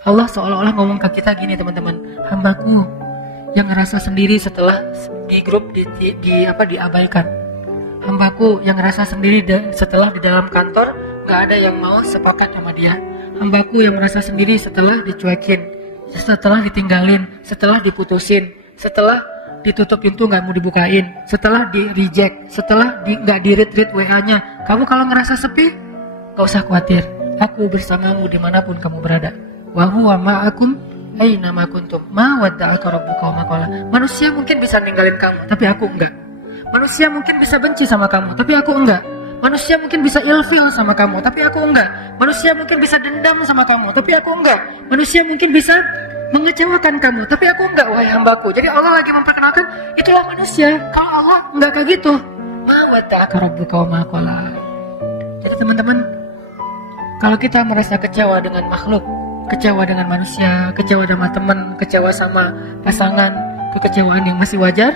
Allah seolah-olah ngomong ke kita gini teman-teman, hambaku yang ngerasa sendiri setelah di grup diabaikan, hambaku yang ngerasa sendiri setelah di dalam kantor gak ada yang mau sepakat sama dia, hambaku yang merasa sendiri setelah dicuekin, setelah ditinggalin, setelah diputusin, setelah ditutup pintu gak mau dibukain, setelah di reject, setelah gak di read WA-nya. Kamu kalau ngerasa sepi, gak usah khawatir, aku bersamamu dimanapun kamu berada. Wa huwa ma'akum aina ma kuntum ma wadda'aka rabbuka wa ma qala. Manusia mungkin bisa ninggalin kamu, tapi aku enggak. Manusia mungkin bisa benci sama kamu, tapi aku enggak. Manusia mungkin bisa ilfil sama kamu, tapi aku enggak. Manusia mungkin bisa dendam sama kamu, tapi aku enggak. Manusia mungkin bisa mengecewakan kamu, tapi aku enggak, wahai hambaku. Jadi Allah lagi memperkenalkan, itulah manusia. Kalau Allah enggak kayak gitu. Ma wadda'aka rabbuka wa ma qala. Jadi teman-teman, kalau kita merasa kecewa dengan makhluk, kecewa dengan manusia, kecewa sama teman, kecewa sama pasangan, kekecewaan yang masih wajar,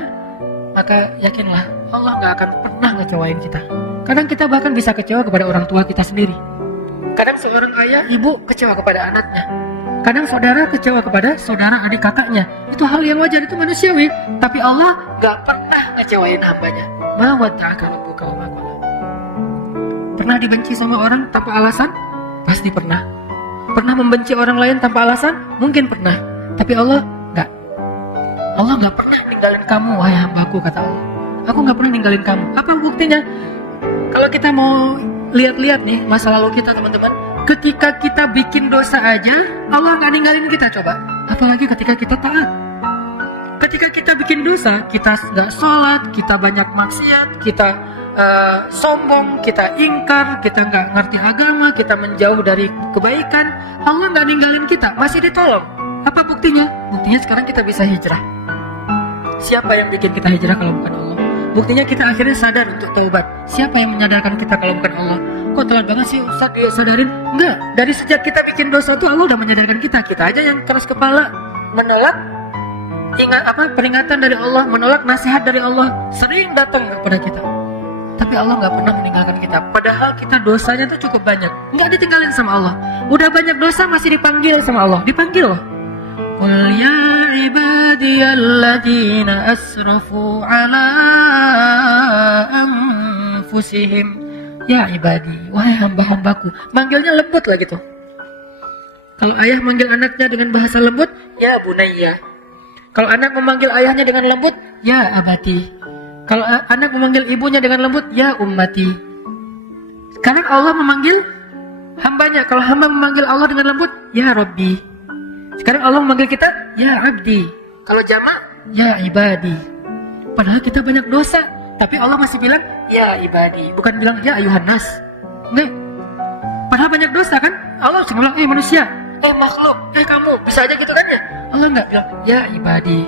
maka yakinlah Allah gak akan pernah ngecewain kita. Kadang kita bahkan bisa kecewa kepada orang tua kita sendiri. Kadang seorang ayah, ibu kecewa kepada anaknya. Kadang saudara kecewa kepada saudara adik kakaknya. Itu hal yang wajar, itu manusiawi. Tapi Allah gak pernah ngecewain hambanya. Ma wadda'aka rabbuka wa ma qala. Pernah dibenci sama orang tanpa alasan? Pasti pernah. Pernah membenci orang lain tanpa alasan? Mungkin pernah. Tapi Allah enggak. Allah enggak pernah ninggalin kamu, wahai hambaku, kata Allah. Aku enggak pernah ninggalin kamu. Apa buktinya? Kalau kita mau lihat-lihat nih masa lalu kita teman-teman, ketika kita bikin dosa aja, Allah enggak ninggalin kita, coba. Apalagi ketika kita taat. Ketika kita bikin dosa, kita enggak sholat, kita banyak maksiat, kita sombong, kita ingkar, kita nggak ngerti agama, kita menjauh dari kebaikan, Allah nggak ninggalin kita, masih ditolong. Apa buktinya? Buktinya sekarang kita bisa hijrah. Siapa yang bikin kita hijrah kalau bukan Allah? Buktinya kita akhirnya sadar untuk taubat. Siapa yang menyadarkan kita kalau bukan Allah? Kok telat banget sih Ustaz dia sadarin? Enggak, dari sejak kita bikin dosa itu Allah udah menyadarkan kita. Kita aja yang keras kepala, menolak peringatan dari Allah, menolak nasihat dari Allah, sering datang kepada kita. Tapi Allah gak pernah meninggalkan kita. Padahal kita dosanya tuh cukup banyak, gak ditinggalin sama Allah. Udah banyak dosa masih dipanggil sama Allah. Dipanggil loh. Qul ya ibadiyalladzina asrafu ala anfusihim. Ya ibadi, wahai hamba-hambaku. Manggilnya lembut lah gitu. Kalau ayah manggil anaknya dengan bahasa lembut, ya bunayya. Kalau anak memanggil ayahnya dengan lembut, ya abati. Kalau anak memanggil ibunya dengan lembut, ya ummati. Sekarang Allah memanggil hambanya. Kalau hamba memanggil Allah dengan lembut, ya Rabbi. Sekarang Allah memanggil kita, ya Abdi. Kalau jamak, ya ibadi. Padahal kita banyak dosa, tapi Allah masih bilang, ya ibadi. Bukan bilang, ya ayuhan nas. Enggak. Padahal banyak dosa kan? Allah langsung bilang, manusia, makhluk, kamu. Bisa aja gitu kan ya? Allah enggak bilang, ya ibadi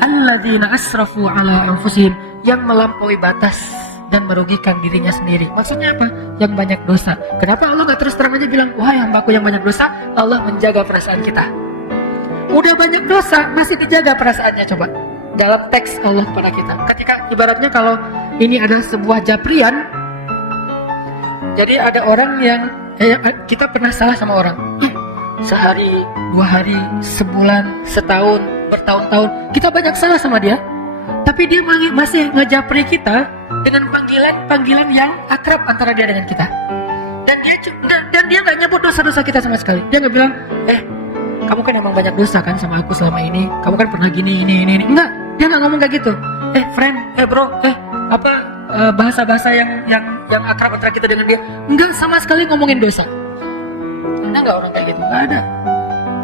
alladzina asrafu ala anfusihim, yang melampaui batas dan merugikan dirinya sendiri. Maksudnya apa? Yang banyak dosa. Kenapa Allah gak terus terang aja bilang, wahai hambaku yang banyak dosa? Allah menjaga perasaan kita. Udah banyak dosa, masih dijaga perasaannya, coba. Dalam teks Allah kepada kita. Ketika ibaratnya kalau ini ada sebuah japrian, jadi ada orang yang kita pernah salah sama orang. Sehari, 2 hari, sebulan, setahun, bertahun-tahun, kita banyak salah sama dia. Tapi dia masih ngejapri kita dengan panggilan yang akrab antara dia dengan kita. Dan dia nggak nyebut dosa-dosa kita sama sekali. Dia nggak bilang, kamu kan emang banyak dosa kan sama aku selama ini. Kamu kan pernah gini, ini. Enggak, dia nggak ngomong kayak gitu. Friend, bro, bahasa-bahasa yang akrab antara kita dengan dia. Enggak sama sekali ngomongin dosa. Ada nggak orang kayak gitu? Nggak ada.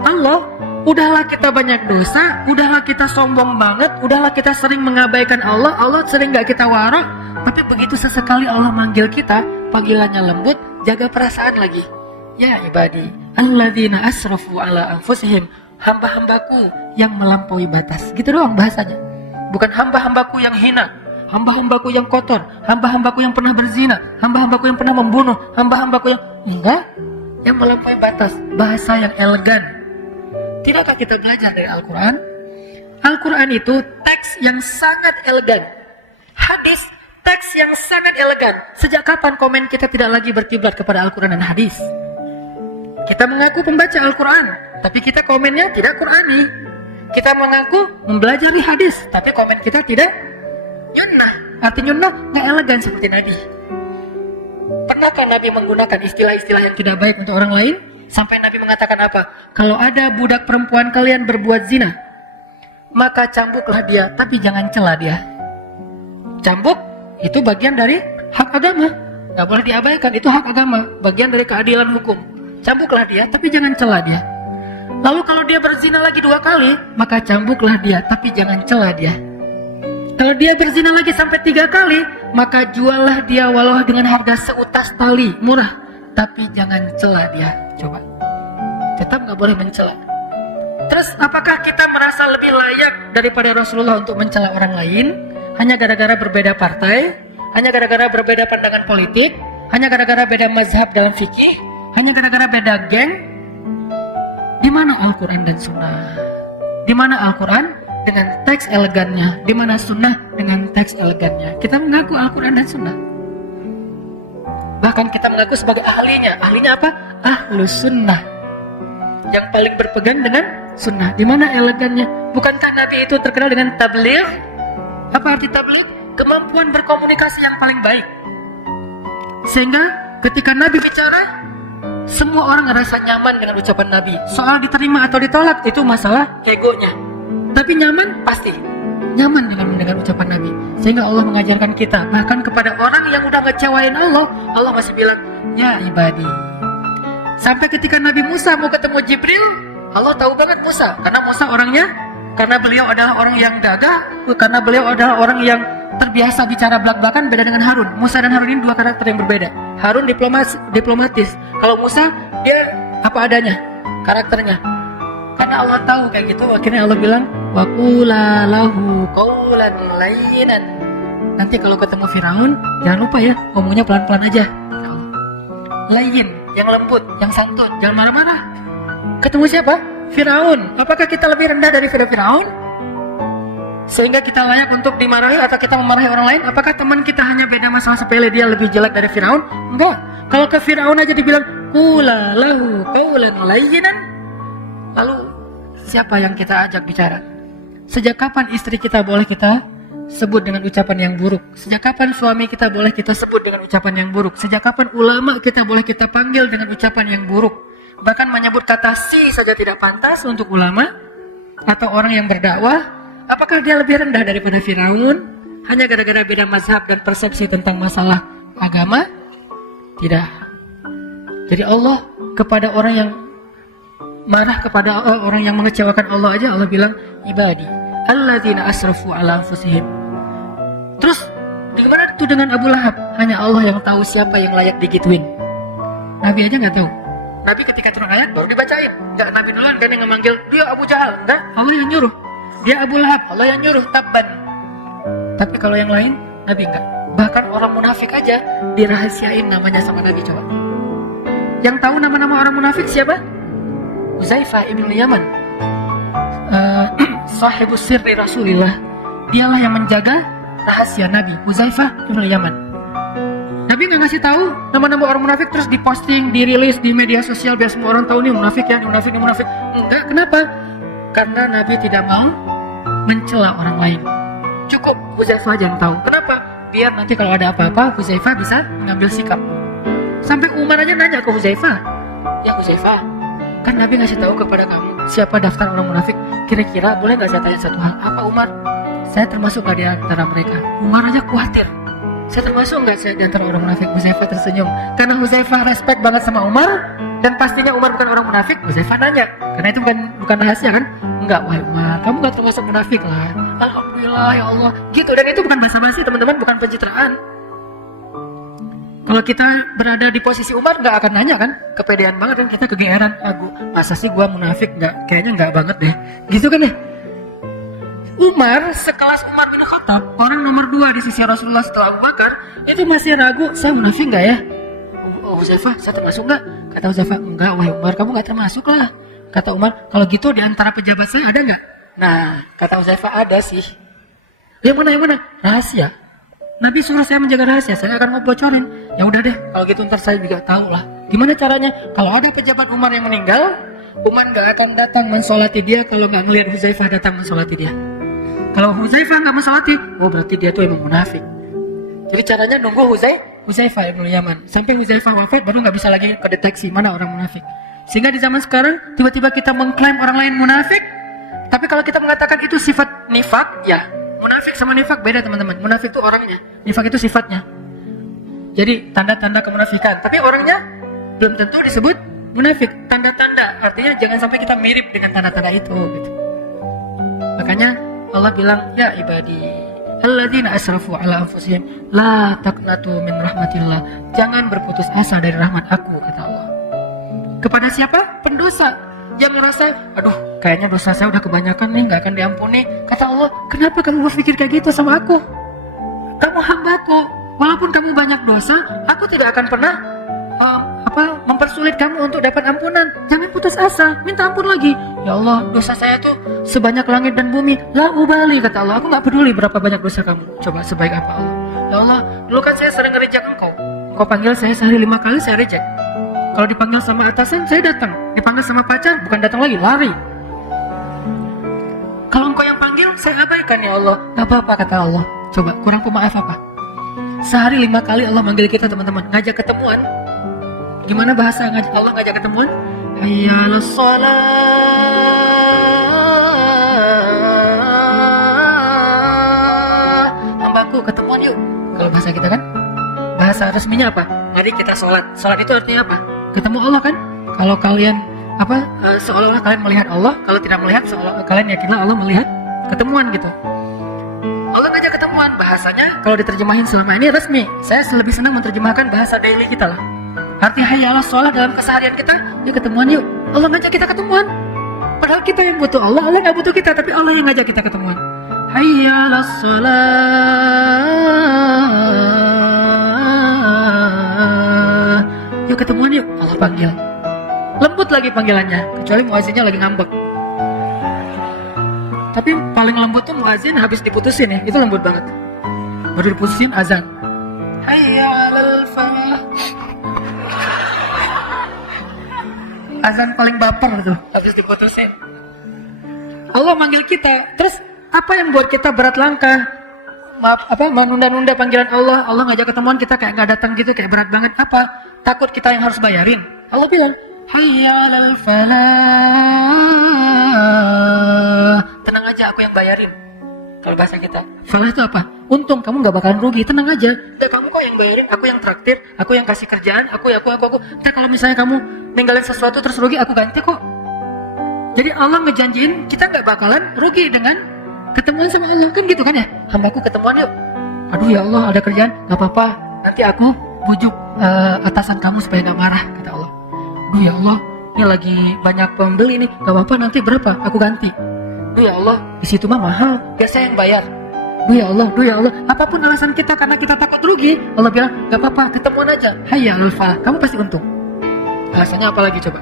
Allah, udahlah kita banyak dosa, udahlah kita sombong banget, udahlah kita sering mengabaikan Allah, Allah sering gak kita warak. Tapi begitu sesekali Allah manggil kita, panggilannya lembut, jaga perasaan lagi. Ya ibadi alladzina asrafu ala anfusihim, hamba-hambaku yang melampaui batas. Gitu doang bahasanya. Bukan hamba-hambaku yang hina, hamba-hambaku yang kotor, hamba-hambaku yang pernah berzina, hamba-hambaku yang pernah membunuh, hamba-hambaku yang enggak, yang melampaui batas. Bahasa yang elegan. Tidakkah kita belajar dari Al-Quran? Al-Quran itu teks yang sangat elegan. Hadis, teks yang sangat elegan. Sejak kapan komen kita tidak lagi berkiblat kepada Al-Quran dan hadis? Kita mengaku pembaca Al-Quran, tapi kita komennya tidak Qurani. Kita mengaku mempelajari hadis, tapi komen kita tidak nyunnah. Arti nyunnah nggak elegan seperti Nabi. Pernahkah Nabi menggunakan istilah-istilah yang tidak baik untuk orang lain? Sampai Nabi mengatakan apa? Kalau ada budak perempuan kalian berbuat zina, maka cambuklah dia, tapi jangan cela dia. Cambuk itu bagian dari hak agama, nggak boleh diabaikan. Itu hak agama, bagian dari keadilan hukum. Cambuklah dia, tapi jangan cela dia. Lalu kalau dia berzina lagi 2 kali, maka cambuklah dia, tapi jangan cela dia. Kalau dia berzina lagi sampai 3 kali, maka juallah dia walau dengan harga seutas tali, murah, tapi jangan cela dia. Coba, tetap nggak boleh mencela. Terus apakah kita merasa lebih layak daripada Rasulullah untuk mencela orang lain hanya gara-gara berbeda partai, hanya gara-gara berbeda pandangan politik, hanya gara-gara beda mazhab dalam fikih, hanya gara-gara beda geng? Di mana Al-Quran dan Sunnah? Di mana Al-Quran dengan teks elegannya? Di mana Sunnah dengan teks elegannya? Kita mengaku Al-Quran dan Sunnah. Bahkan kita mengaku sebagai ahlinya. Ahlinya apa? Ahlus Sunnah, yang paling berpegang dengan Sunnah. Di mana elegannya? Bukankah Nabi itu terkenal dengan tabligh? Apa arti tabligh? Kemampuan berkomunikasi yang paling baik. Sehingga ketika Nabi bicara, semua orang ngerasa nyaman dengan ucapan Nabi. Soal diterima atau ditolak itu masalah egonya, tapi nyaman pasti nyaman dengan mendengar ucapan Nabi. Sehingga Allah mengajarkan kita, bahkan kepada orang yang udah ngecewain Allah, Allah masih bilang, ya ibadi. Sampai ketika Nabi Musa mau ketemu Jibril, Allah tahu banget Musa, karena Musa orangnya, karena beliau adalah orang yang gagah, karena beliau adalah orang yang terbiasa bicara belak-belakan, beda dengan Harun. Musa dan Harun ini 2 karakter yang berbeda. Harun diplomatis. Kalau Musa, dia apa adanya karakternya. Karena Allah tahu kayak gitu, akhirnya Allah bilang, wa qula lahu qawlan layyinan. Nanti kalau ketemu Firaun, jangan lupa ya, ngomongnya pelan-pelan aja. Layyin, yang lembut, yang santun, jangan marah-marah. Ketemu siapa? Firaun. Apakah kita lebih rendah dari Firaun? Sehingga kita layak untuk dimarahi atau kita memarahi orang lain? Apakah teman kita hanya beda masalah sepele, dia lebih jelek dari Firaun? Enggak. Kalau ke Firaun aja dibilang qula lahu qawlan layyinan, lalu siapa yang kita ajak bicara? Sejak kapan istri kita boleh kita sebut dengan ucapan yang buruk? Sejak kapan suami kita boleh kita sebut dengan ucapan yang buruk? Sejak kapan ulama kita boleh kita panggil dengan ucapan yang buruk? Bahkan menyebut kata si saja tidak pantas untuk ulama atau orang yang berdakwah. Apakah dia lebih rendah daripada Firaun hanya gara-gara beda mazhab dan persepsi tentang masalah agama? Tidak. Jadi Allah kepada orang yang marah, kepada orang yang mengecewakan Allah aja Allah bilang ibadi alladzina asrafu ala anfusihim. Terus bagaimana itu dengan Abu Lahab? Hanya Allah yang tahu siapa yang layak digituin. Nabi aja nggak tahu. Nabi ketika turun ayat baru dibacain. Nggak Nabi duluan kan yang memanggil dia Abu Jahal. Enggak, Allah yang nyuruh. Dia Abu Lahab, Allah yang nyuruh, tabban. Tapi kalau yang lain, Nabi enggak. Bahkan orang munafik aja dirahasiain namanya sama Nabi. Coba, yang tahu nama-nama orang munafik siapa? Huzaifah ibn Yaman, sahibus sirri Rasulillah. Dialah yang menjaga rahasia Nabi, Huzaifah ibn Yaman. Nabi nggak ngasih tahu nama-nama orang munafik terus diposting, dirilis di media sosial biar semua orang tahu nih munafik ya, munafik, nih munafik. Enggak, kenapa? Karena Nabi tidak mau mencela orang lain. Cukup Huzaifah aja yang tahu. Kenapa? Biar nanti kalau ada apa-apa Huzaifah bisa mengambil sikap. Sampai Umar aja nanya ke Huzaifah, ya Huzaifah, kan Nabi ngasih tahu kepada kamu siapa daftar orang munafik. Kira-kira boleh nggak saya tanya satu hal? Apa Umar? Saya termasuk nggak di antara mereka? Umar aja khawatir. Saya termasuk nggak saya di antara orang munafik? Huzaifah tersenyum. Karena Huzaifah respect banget sama Umar dan pastinya Umar bukan orang munafik. Huzaifah nanya, karena itu bukan rahasia kan? Enggak, wahai Umar, kamu nggak termasuk munafik lah. Alhamdulillah ya Allah. Gitu, dan itu bukan basa-basi teman-teman, bukan pencitraan. Kalau kita berada di posisi Umar nggak akan nanya kan? Kepedean banget kan, kita kegeeran. Masa sih gua munafik? Kayaknya nggak banget deh. Gitu kan ya? Umar, sekelas Umar bin Khattab, orang nomor 2 di sisi Rasulullah setelah Abu Bakar, itu masih ragu, saya munafik nggak ya? Oh Huzaifah, saya termasuk nggak? Kata Huzaifah, enggak wahai Umar, kamu nggak termasuk lah. Kata Umar, kalau gitu di antara pejabat saya ada nggak? Nah, kata Huzaifah, ada sih. Yang mana? Rahasia. Nabi suruh saya menjaga rahasia, saya akan mau bocorin. Ya udah deh, kalau gitu ntar saya juga tahu lah. Gimana caranya? Kalau ada pejabat Umar yang meninggal, Umar gak akan datang mensolati dia kalau nggak ngelihat Huzaifah datang mensolati dia. Kalau Huzaifah nggak mensolati, oh berarti dia tuh emang munafik. Jadi caranya nunggu Huzaifah Ibnu Yaman sampai Huzaifah wafat, baru nggak bisa lagi kedeteksi mana orang munafik. Sehingga di zaman sekarang tiba-tiba kita mengklaim orang lain munafik, tapi kalau kita mengatakan itu sifat nifak, ya munafik sama nifak beda teman-teman. Munafik itu orangnya, nifak itu sifatnya. Jadi tanda-tanda kemunafikan, tapi orangnya belum tentu disebut munafik. Tanda-tanda artinya jangan sampai kita mirip dengan tanda-tanda itu gitu. Makanya Allah bilang, ya ibadi alladzina asrafu ala anfusihim la taqnatu min rahmatillah. Jangan berputus asa dari rahmat aku, kata Allah. Kepada siapa? Pendosa yang ngerasa, aduh kayaknya dosa saya udah kebanyakan nih, gak akan diampuni. Kata Allah, kenapa kamu berpikir kayak gitu sama aku? Kamu hambaku, walaupun kamu banyak dosa, aku tidak akan pernah mempersulit kamu untuk dapat ampunan. Jangan putus asa, minta ampun lagi. Ya Allah, dosa saya tuh sebanyak langit dan bumi. La ubali, kata Allah, aku gak peduli berapa banyak dosa kamu. Coba sebaik apa Allah. Ya Allah, dulu kan saya sering nge-reject engkau. Engkau panggil saya sehari 5 kali, saya reject. Kalau dipanggil sama atasan, saya datang. Dipanggil sama pacar, bukan datang lagi, lari. Kalau engkau yang panggil, saya abaikan ya Allah. Gak apa-apa, kata Allah. Coba, kurang pemaaf apa? Sehari 5 kali Allah manggil kita, teman-teman, ngajak ketemuan. Gimana bahasa Allah ngajak ketemuan? Hayya 'alas shalah. Hambaku ketemuan yuk. Kalau bahasa kita kan, bahasa resminya apa? Mari kita sholat. Sholat itu artinya apa? Ketemu Allah kan? Kalau kalian seolah-olah kalian melihat Allah, kalau tidak melihat seolah kalian yakinlah Allah melihat, ketemuan gitu. Allah ngajak ketemuan, bahasanya kalau diterjemahin selama ini resmi. Saya lebih senang menerjemahkan bahasa daily kita lah. Arti hayya 'alas shalah dalam keseharian kita, yuk ketemuan yuk. Allah ngajak kita ketemuan. Padahal kita yang butuh Allah, Allah nggak butuh kita, tapi Allah yang ngajak kita ketemuan. Hayya 'alas shalah. Yuk ketemuan yuk, Allah panggil. Lembut lagi panggilannya, kecuali muazzinnya lagi ngambek. Tapi paling lembut tuh muazzin habis diputusin ya, itu lembut banget. Baru diputusin azan. Hayya 'alal falah. Azan paling baper tuh habis diputusin. Allah manggil kita, terus apa yang buat kita berat langkah? Menunda-nunda panggilan Allah. Allah ngajak ketemuan kita kayak nggak datang gitu, kayak berat banget. Apa? Takut kita yang harus bayarin. Allah bilang, hayya 'alal falah. Tenang aja, aku yang bayarin. Kalau bahasa kita, falah itu apa? Untung, kamu nggak bakalan rugi, tenang aja. Kamu kok yang bayarin, aku yang traktir, aku yang kasih kerjaan, aku. Ntar kalau misalnya kamu ninggalin sesuatu terus rugi, aku ganti kok. Jadi Allah ngejanjiin kita nggak bakalan rugi dengan ketemuan sama Allah, kan gitu kan ya? Hambaku ketemuan yuk. Aduh ya Allah, ada kerjaan, nggak apa-apa. Nanti aku bujuk atasan kamu supaya nggak marah, kata Allah. Aduh ya Allah, ini lagi banyak pembeli nih, nggak apa-apa, nanti berapa? Aku ganti. Duh ya Allah, di situ mah mahal, biar saya yang bayar. Duh ya Allah, apapun alasan kita karena kita takut rugi, Allah bilang, gak apa-apa, ketemuan aja. Hayya 'alal falah, kamu pasti untung. Alasannya apa lagi coba?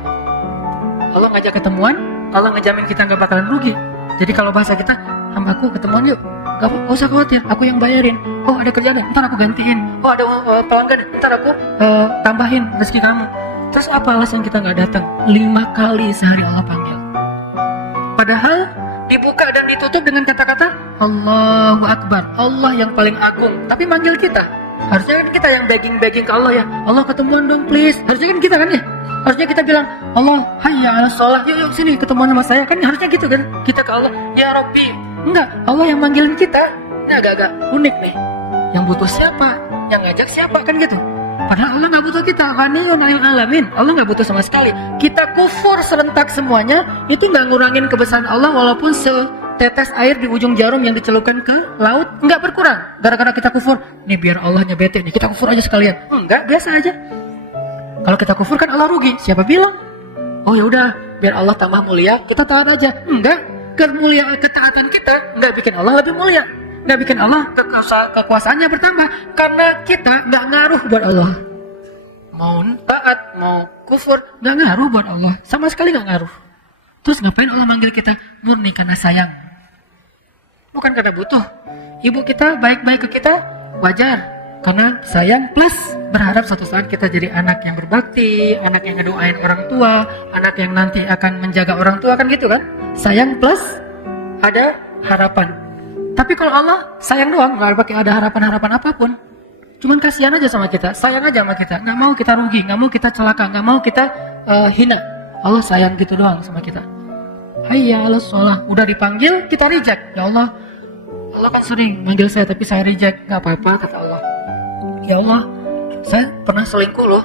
Allah ngajak ketemuan, Allah ngejamin kita gak bakalan rugi. Jadi kalau bahasa kita, hambaku ketemuan yuk. Gak usah khawatir, aku yang bayarin. Oh ada kerjaan, ntar aku gantiin. Oh ada pelanggan, ntar aku tambahin rezeki kamu. Terus apa alasan kita gak datang? 5 kali sehari Allah panggil. Padahal dibuka dan ditutup dengan kata-kata Allahu Akbar, Allah yang paling agung. Tapi manggil kita, harusnya kan kita yang begging ke Allah ya, Allah ketemuan dong please. Harusnya kan kita kan ya, harusnya kita bilang Allah hayya 'alas shalah, yuk sini ketemuan sama saya, kan harusnya gitu kan. Kita ke Allah, ya Rabbi. Enggak, Allah yang manggilin kita. Ini agak-agak unik nih. Yang butuh siapa? Yang ngajak siapa, kan gitu. Padahal Allah gak butuh kita, ghaniyun 'anil alamin. Allah gak butuh sama sekali. Kita kufur serentak semuanya, itu gak ngurangin kebesaran Allah. Walaupun setetes air di ujung jarum yang dicelupkan ke laut, gak berkurang. Gara-gara kita kufur, nih biar Allahnya bete nih, kita kufur aja sekalian. Enggak, biasa aja. Kalau kita kufur kan Allah rugi, siapa bilang? Oh ya udah, biar Allah tambah mulia, kita taat aja. Enggak, ketaatan kita gak bikin Allah lebih mulia, nggak bikin Allah kekuasaannya bertambah, karena kita nggak ngaruh buat Allah. Mau taat, mau kufur, nggak ngaruh buat Allah, sama sekali nggak ngaruh. Terus ngapain Allah manggil kita? Murni karena sayang, bukan karena butuh. Ibu kita baik-baik ke kita, wajar, karena sayang plus berharap suatu saat kita jadi anak yang berbakti, anak yang ngedoain orang tua, anak yang nanti akan menjaga orang tua, kan gitu kan. Sayang plus ada harapan. Tapi kalau Allah sayang doang, nggak pakai ada harapan-harapan apapun, cuman kasihan aja sama kita, sayang aja sama kita, nggak mau kita rugi, nggak mau kita celaka, nggak mau kita hina. Allah sayang gitu doang sama kita. Hayya 'alas shalah, udah dipanggil kita reject. Ya Allah, Allah kan sering manggil saya tapi saya reject. Nggak apa-apa kata Allah. Ya Allah, saya pernah selingkuh loh.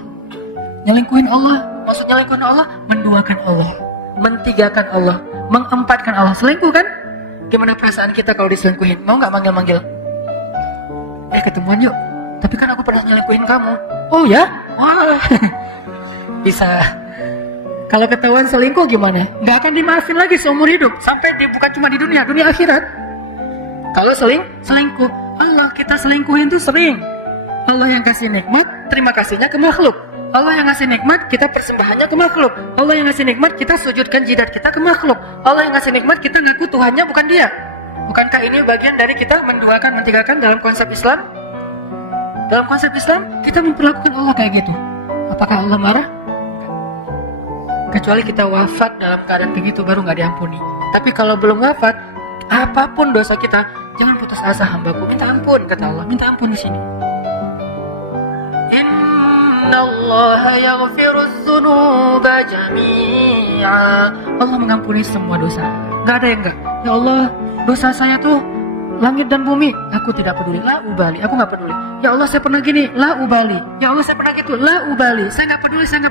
Nyelingkuhin Allah, maksud nyelingkuhin Allah, menduakan Allah, mentigakan Allah, mengempatkan Allah. Selingkuh kan? Gimana perasaan kita kalau diselingkuhin? Mau nggak manggil-manggil? Ketemuan yuk. Tapi kan aku pernah nyelingkuhin kamu. Oh ya? Wah. Bisa. Kalau ketahuan selingkuh gimana? Nggak akan dimaafin lagi seumur hidup. Sampai bukan cuma di dunia akhirat. Kalau selingkuh, Allah kita selingkuhin tuh sering. Allah yang kasih nikmat, terima kasihnya ke makhluk. Allah yang ngasih nikmat, kita persembahannya ke makhluk. Allah yang ngasih nikmat, kita sujudkan jidat kita ke makhluk. Allah yang ngasih nikmat, kita ngaku Tuhannya bukan dia. Bukankah ini bagian dari kita menduakan, mentigakan dalam konsep Islam? Dalam konsep Islam, kita memperlakukan Allah kayak gitu. Apakah Allah marah? Kecuali kita wafat dalam keadaan begitu baru nggak diampuni. Tapi kalau belum wafat, apapun dosa kita, jangan putus asa hambaku. Minta ampun kata Allah, minta ampun di sini. Innallaha yaghfirudz dzunuba jami'a. Allah mengampuni semua dosa. Nggak ada yang nggak. Ya Allah, dosa saya tuh langit dan bumi, aku tidak peduli, la ubali, aku nggak peduli. Ya Allah saya pernah gini, la ubali. Ya Allah saya pernah gitu, la ubali. Saya nggak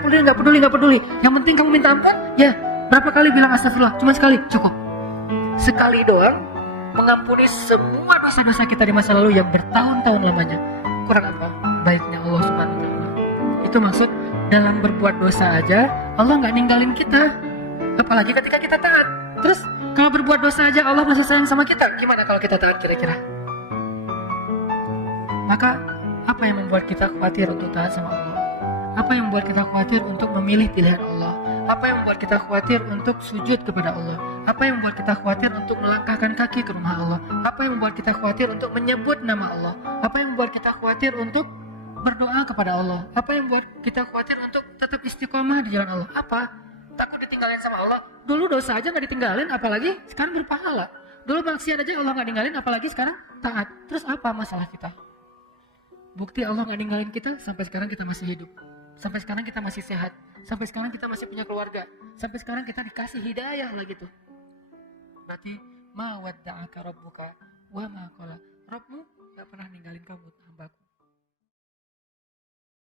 peduli, nggak peduli. Yang penting kamu minta ampun, ya. Berapa kali bilang astagfirullah? Cuma sekali, cukup. Sekali doang, mengampuni semua dosa-dosa kita di masa lalu yang bertahun-tahun lamanya. Kurang apa? Baiknya Allah Subhanahu wa Ta'ala. Itu maksud dalam berbuat dosa aja, Allah nggak ninggalin kita. Apalagi ketika kita taat. Terus kalau berbuat dosa aja Allah masih sayang sama kita, gimana kalau kita taat kira-kira? Maka apa yang membuat kita khawatir untuk taat sama Allah? Apa yang membuat kita khawatir untuk memilih pilihan Allah? Apa yang membuat kita khawatir untuk sujud kepada Allah? Apa yang membuat kita khawatir untuk melangkahkan kaki ke rumah Allah? Apa yang membuat kita khawatir untuk menyebut nama Allah? Apa yang membuat kita khawatir untuk berdoa kepada Allah? Apa yang membuat kita khawatir untuk tetap istiqomah di jalan Allah? Apa? Takut ditinggalin sama Allah. Dulu dosa aja nggak ditinggalin, apalagi sekarang berpahala. Dulu maksiat aja Allah nggak ninggalin, apalagi sekarang taat. Terus apa masalah kita? Bukti Allah nggak ninggalin kita, sampai sekarang kita masih hidup. Sampai sekarang kita masih sehat. Sampai sekarang kita masih punya keluarga. Sampai sekarang kita dikasih hidayah lagi tuh. Berarti ma wadda'aka rabbuka wa ma qala. Rabbmu nggak pernah ninggalin kamu, hambaku.